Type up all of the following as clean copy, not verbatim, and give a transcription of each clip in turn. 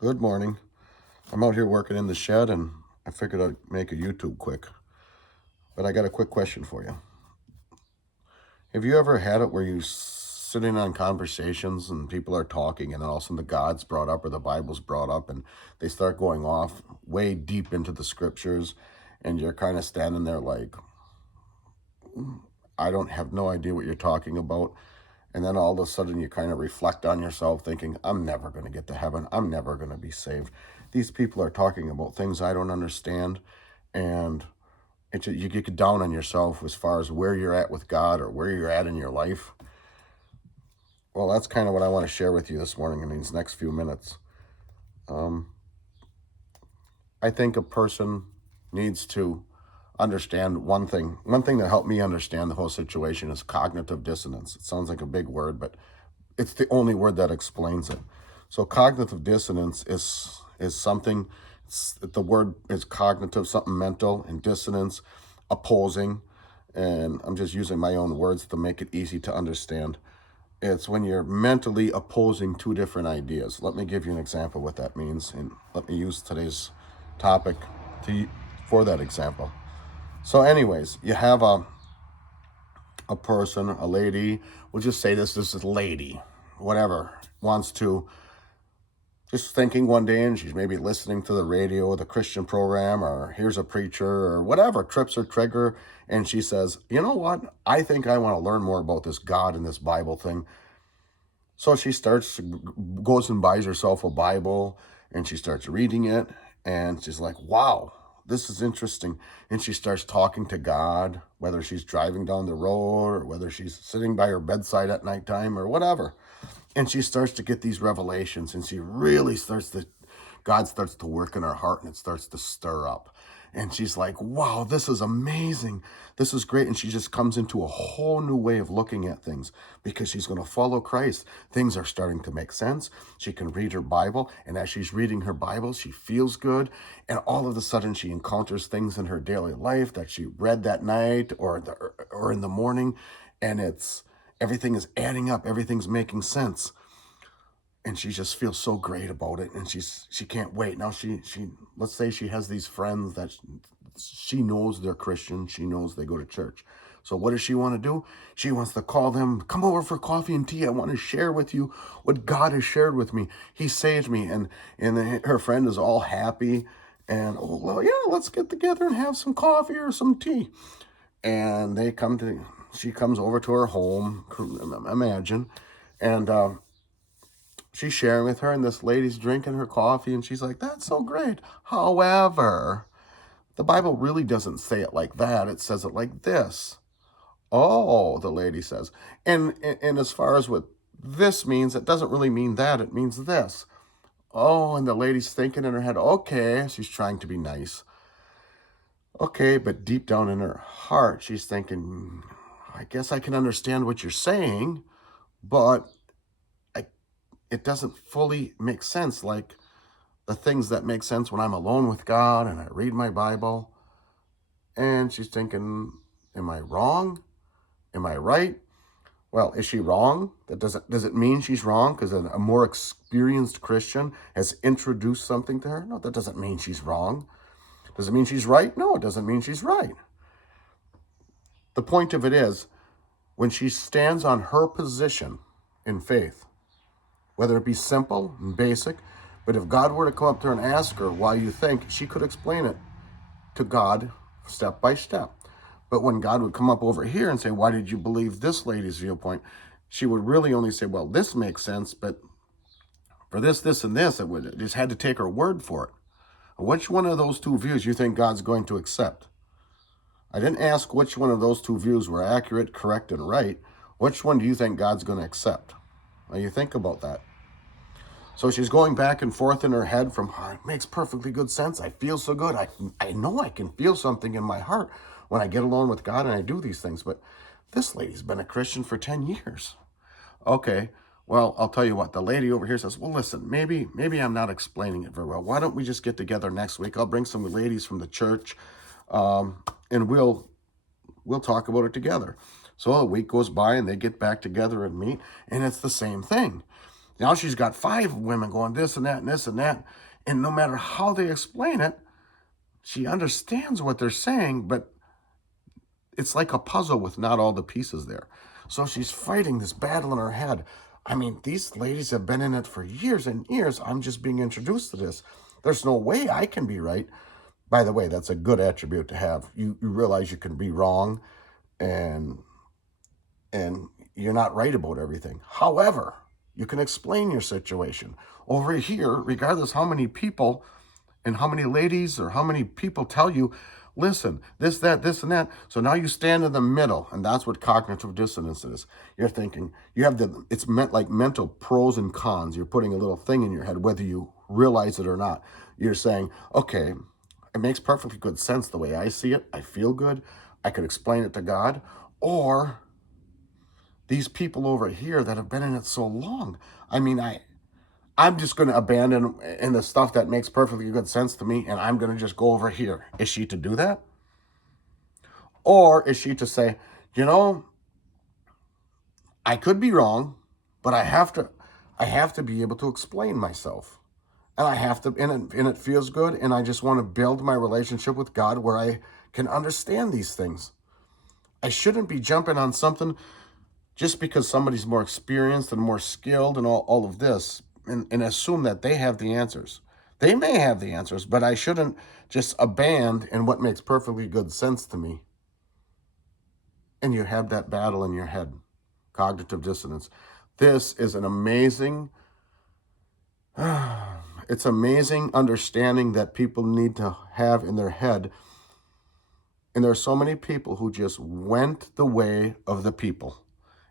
Good morning. I'm out here working in the shed and I figured I'd make a YouTube quick. But I got a quick question for you. Have you ever had it where you're sitting on conversations and people are talking and then all of a sudden the God's brought up or the Bible's brought up and they start going off way deep into the scriptures and you're kind of standing there like, I don't have no idea what you're talking about. And then all of a sudden you kind of reflect on yourself thinking, I'm never going to get to heaven. I'm never going to be saved. These people are talking about things I don't understand. And you get down on yourself as far as where you're at with God or where you're at in your life. Well, that's kind of what I want to share with you this morning in these next few minutes. I think a person needs to understand one thing. One thing that helped me understand the whole situation is cognitive dissonance. It sounds like a big word, but it's the only word that explains it. So cognitive dissonance is something. The word is cognitive, something mental, and dissonance, opposing. And I'm just using my own words to make it easy to understand. It's when you're mentally opposing two different ideas. Let me give you an example of what that means, and let me use today's topic for that example. So anyways, you have a person, a lady, we'll just say this is a lady, whatever, wants to, just thinking one day and she's maybe listening to the radio or the Christian program or here's a preacher or whatever, trips her trigger, and she says, you know what, I think I want to learn more about this God and this Bible thing. So she goes and buys herself a Bible and she starts reading it and she's like, wow, this is interesting. And she starts talking to God, whether she's driving down the road or whether she's sitting by her bedside at nighttime or whatever. And she starts to get these revelations and God starts to work in her heart and it starts to stir up. And she's like, wow, this is amazing. This is great. And she just comes into a whole new way of looking at things because she's going to follow Christ. Things are starting to make sense. She can read her Bible. And as she's reading her Bible, she feels good. And all of a sudden, she encounters things in her daily life that she read that night or in the morning. And everything is adding up. Everything's making sense. And she just feels so great about it, and she can't wait. Now she let's say she has these friends that she knows they're Christian, she knows they go to church. So what does she want to do? She wants to call them, come over for coffee and tea. I want to share with you what God has shared with me. He saved me, and her friend is all happy, and oh well, yeah, let's get together and have some coffee or some tea. And she comes over to her home, imagine, and she's sharing with her, and this lady's drinking her coffee, and she's like, that's so great. However, the Bible really doesn't say it like that. It says it like this. Oh, the lady says. And as far as what this means, it doesn't really mean that. It means this. Oh, and the lady's thinking in her head, okay, she's trying to be nice. Okay, but deep down in her heart, she's thinking, I guess I can understand what you're saying, but it doesn't fully make sense like the things that make sense when I'm alone with God and I read my Bible. And she's thinking, am I wrong? Am I right? Well, is she wrong? Does it mean she's wrong because a more experienced Christian has introduced something to her? No, that doesn't mean she's wrong. Does it mean she's right? No, it doesn't mean she's right. The point of it is, when she stands on her position in faith, whether it be simple and basic, but if God were to come up to her and ask her why you think, she could explain it to God step by step. But when God would come up over here and say, why did you believe this lady's viewpoint? She would really only say, well, this makes sense, but for this, this, and this, it just had to take her word for it. Which one of those two views you think God's going to accept? I didn't ask which one of those two views were accurate, correct, and right. Which one do you think God's going to accept? Now you think about that. So she's going back and forth in her head from, oh, it makes perfectly good sense. I feel so good. I know I can feel something in my heart when I get alone with God and I do these things. But this lady's been a Christian for 10 years. Okay, well, I'll tell you what. The lady over here says, well, listen, maybe I'm not explaining it very well. Why don't we just get together next week? I'll bring some ladies from the church, and we'll talk about it together. So a week goes by and they get back together and meet, and it's the same thing. Now she's got 5 women going this and that and this and that. And no matter how they explain it, she understands what they're saying, but it's like a puzzle with not all the pieces there. So she's fighting this battle in her head. I mean, these ladies have been in it for years and years. I'm just being introduced to this. There's no way I can be right. By the way, that's a good attribute to have. You realize you can be wrong and you're not right about everything. However, you can explain your situation. Over here, regardless how many people and how many ladies or how many people tell you, listen, this, that, this, and that. So now you stand in the middle, and that's what cognitive dissonance is. You're thinking, it's meant like mental pros and cons. You're putting a little thing in your head, whether you realize it or not. You're saying, okay, it makes perfectly good sense the way I see it. I feel good. I could explain it to God. Or these people over here that have been in it so long. I mean, I'm just going to abandon in the stuff that makes perfectly good sense to me, and I'm going to just go over here. Is she to do that? Or is she to say, you know, I could be wrong, but I have to be able to explain myself. And I have to, and it feels good, and I just want to build my relationship with God where I can understand these things. I shouldn't be jumping on something just because somebody's more experienced and more skilled and all of this, and assume that they have the answers. They may have the answers, but I shouldn't just abandon in what makes perfectly good sense to me. And you have that battle in your head, cognitive dissonance. This is an amazing, it's amazing understanding that people need to have in their head. And there are so many people who just went the way of the people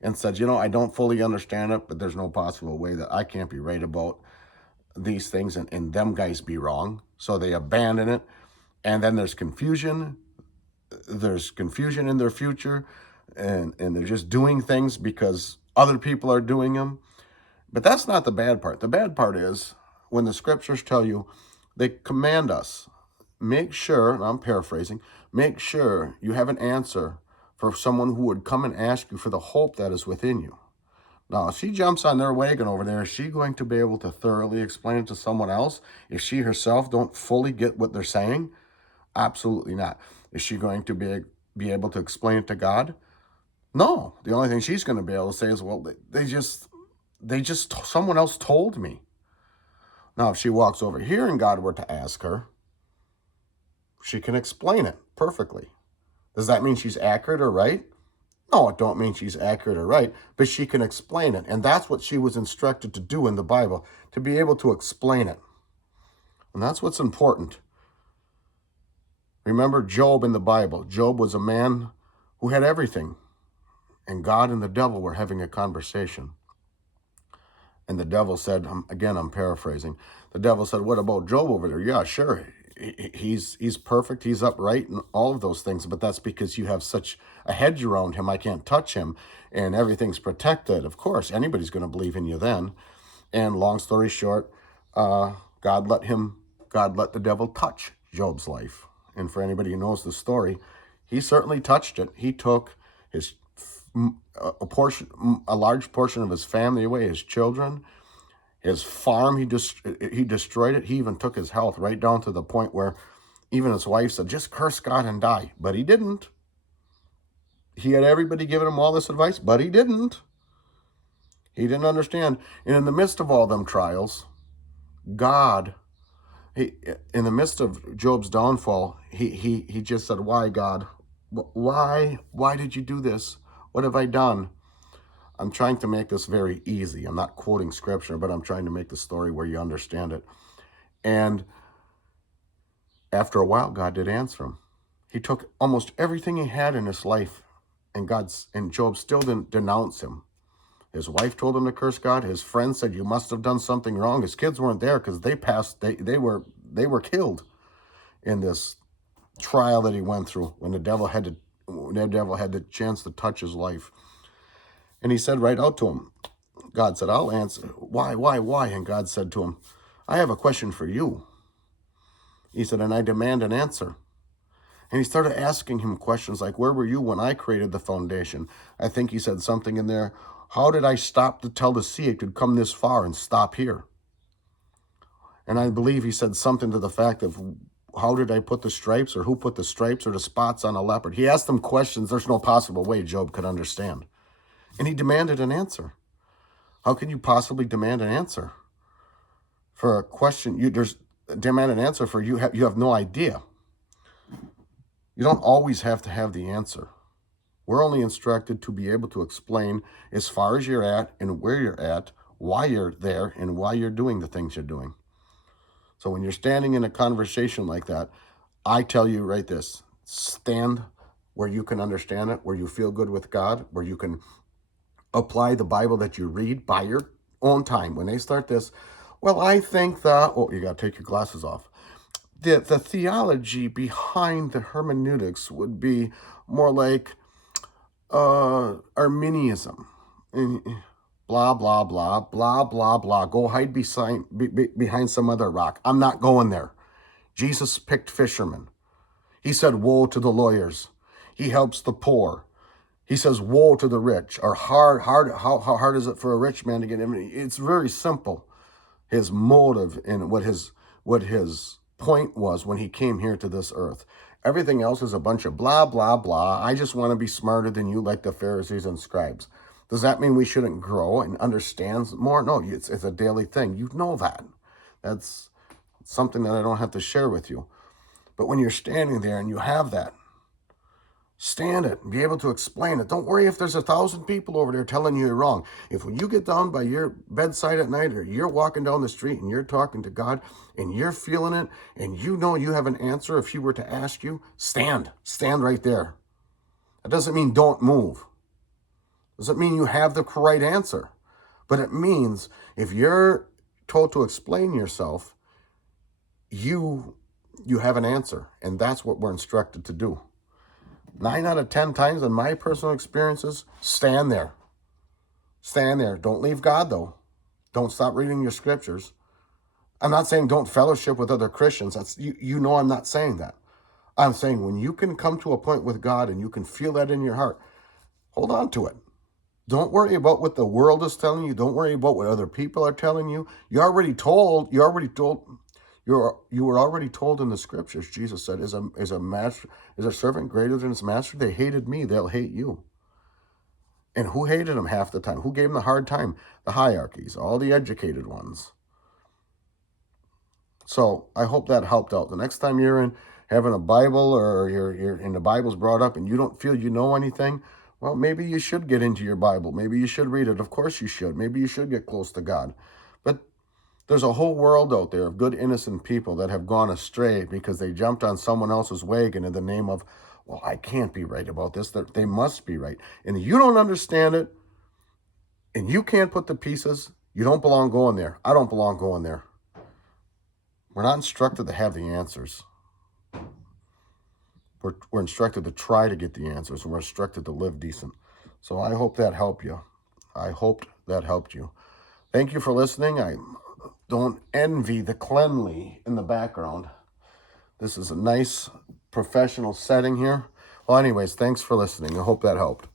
and said, you know, I don't fully understand it, but there's no possible way that I can't be right about these things and them guys be wrong. So they abandon it. And then there's confusion. There's confusion in their future. And they're just doing things because other people are doing them. But that's not the bad part. The bad part is when the scriptures tell you, they command us, make sure, and I'm paraphrasing, make sure you have an answer for someone who would come and ask you for the hope that is within you. Now, if she jumps on their wagon over there, is she going to be able to thoroughly explain it to someone else if she herself don't fully get what they're saying? Absolutely not. Is she going to be able to explain it to God? No. The only thing she's going to be able to say is, well, someone else told me. Now, if she walks over here and God were to ask her, she can explain it perfectly. Does that mean she's accurate or right? No, it don't mean she's accurate or right, but she can explain it. And that's what she was instructed to do in the Bible, to be able to explain it. And that's what's important. Remember Job in the Bible. Job was a man who had everything. And God and the devil were having a conversation. And the devil said, again, I'm paraphrasing. The devil said, what about Job over there? Yeah, sure. He's perfect. He's upright and all of those things. But that's because you have such a hedge around him. I can't touch him. And everything's protected. Of course, anybody's going to believe in you then. And long story short, God let the devil touch Job's life. And for anybody who knows the story, he certainly touched it. He took a large portion of his family away, his children, his farm. He destroyed it. He even took his health right down to the point where even his wife said, just curse God and die. But he didn't. He had everybody giving him all this advice, but he didn't. He didn't understand. And in the midst of all them trials, God, in the midst of Job's downfall, he just said, why, God? Why did you do this? What have I done? I'm trying to make this very easy. I'm not quoting scripture, but I'm trying to make the story where you understand it. And after a while, God did answer him. He took almost everything he had in his life, and Job still didn't denounce him. His wife told him to curse God. His friends said, you must have done something wrong. His kids weren't there because they were killed in this trial that he went through when the devil had the chance to touch his life. And he said right out to him, God said, I'll answer. Why? And God said to him, I have a question for you. He said, and I demand an answer. And he started asking him questions like, where were you when I created the foundation? I think he said something in there. How did I stop to tell the sea it could come this far and stop here? And I believe he said something to the fact of, how did I put the stripes, or who put the stripes or the spots on a leopard? He asked them questions there's no possible way Job could understand. And he demanded an answer. How can you possibly demand an answer for a question? Demand an answer for you have no idea. You don't always have to have the answer. We're only instructed to be able to explain as far as you're at and where you're at, why you're there, and why you're doing the things you're doing. So when you're standing in a conversation like that, I tell you right this, stand where you can understand it, where you feel good with God, where you can apply the Bible that you read by your own time. When they start this, well, I think that, oh, you got to take your glasses off. The theology behind the hermeneutics would be more like Arminianism. Blah, blah, blah, blah, blah, blah. Go hide behind some other rock. I'm not going there. Jesus picked fishermen. He said, woe to the lawyers. He helps the poor. He says, woe to the rich. Or how hard is it for a rich man to get in? It's very simple. His motive and what his point was when he came here to this earth. Everything else is a bunch of blah, blah, blah. I just want to be smarter than you, like the Pharisees and scribes. Does that mean we shouldn't grow and understand more? No, it's a daily thing. You know that. That's something that I don't have to share with you. But when you're standing there and you have that, stand it and be able to explain it. Don't worry if there's 1,000 people over there telling you you're wrong. If when you get down by your bedside at night, or you're walking down the street and you're talking to God and you're feeling it and you know you have an answer, if He were to ask you, stand right there. That doesn't mean don't move. Doesn't mean you have the right answer. But it means if you're told to explain yourself, you have an answer. And that's what we're instructed to do. 9 out of 10 times in my personal experiences, stand there. Stand there. Don't leave God, though. Don't stop reading your scriptures. I'm not saying don't fellowship with other Christians. That's you know I'm not saying that. I'm saying when you can come to a point with God and you can feel that in your heart, hold on to it. Don't worry about what the world is telling you. Don't worry about what other people are telling you. You were already told in the scriptures. Jesus said, is a servant greater than his master? They hated me, they'll hate you. And who hated him half the time? Who gave him the hard time? The hierarchies, all the educated ones. So I hope that helped out. The next time you're in having a Bible, or you're in the Bible's brought up and you don't feel you know anything, well, maybe you should get into your Bible. Maybe you should read it. Of course you should. Maybe you should get close to God. But there's a whole world out there of good, innocent people that have gone astray because they jumped on someone else's wagon in the name of, well, I can't be right about this. They must be right. And if you don't understand it and you can't put the pieces, you don't belong going there. I don't belong going there. We're not instructed to have the answers. We're instructed to try to get the answers, and we're instructed to live decent. So I hope that helped you. I hoped that helped you. Thank you for listening. I don't envy the cleanly in the background. This is a nice professional setting here. Well, anyways, thanks for listening. I hope that helped.